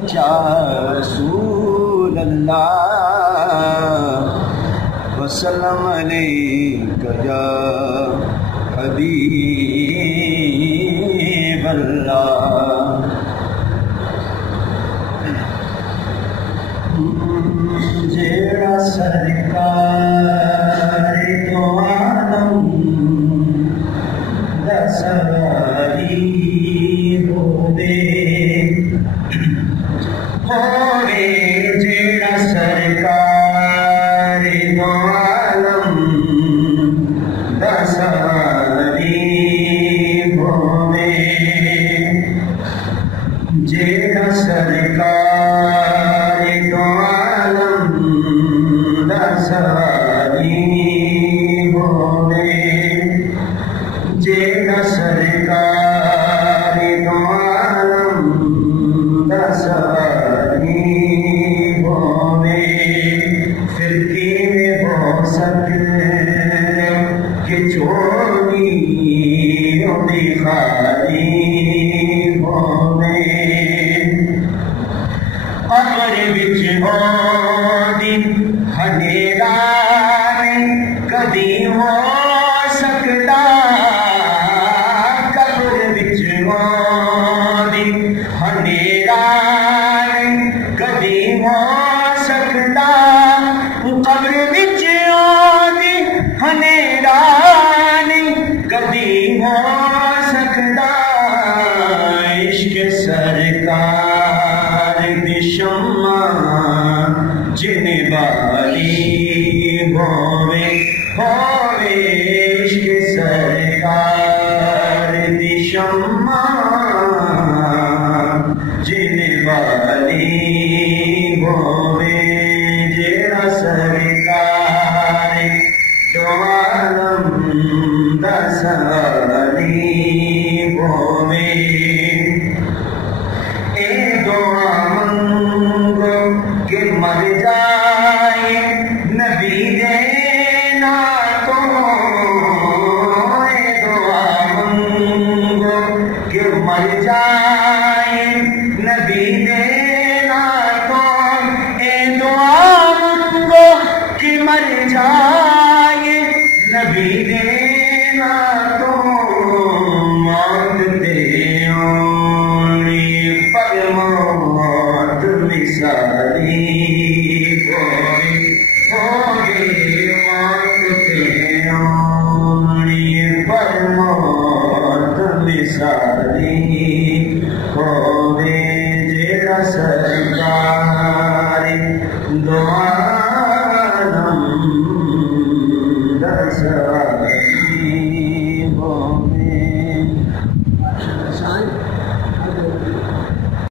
یا رسول اللہ وسلم علیک یا حبیب اللہ. جھڑا سرکار دوعالم دا سوالی ھوئے جھڑا سرکار دوعالم دا سوالی ھوئے جھڑا سرکار دوعالم دا سوالی ھوئے جھڑا سرکار دوعالم دا سوالی ھوئے. پھر کیویں ہو سکے کہ چوری اُنی خالی ہووے. قبر وچ اودی ہنیرا نہیں کدی ہو سکدا. قبر وچ اودی ہنیرا نہیں کدی ہو سکدا. قبر وچ اودی ہنیرا نہیں کدی ہو سکدا. عشق سرکار دی شمع جن والی ہووے عشق سرکار دی شمع جن والی ہووے. جھڑا سرکار دوعالم دا سوالی ھوئے. اے دعا منگو کہ مر جائے نبی دے ناتوں. اے دعا منگو کہ مر جائے نبی دے ناتوں. اے دعا منگو کہ مر جائے نبی دے ناتوں. موت تے آنی پر موت مثالی ہووے موت تے آنی پر موت مثالی ہووے. جھڑا سرکار دوعالم دا سوالی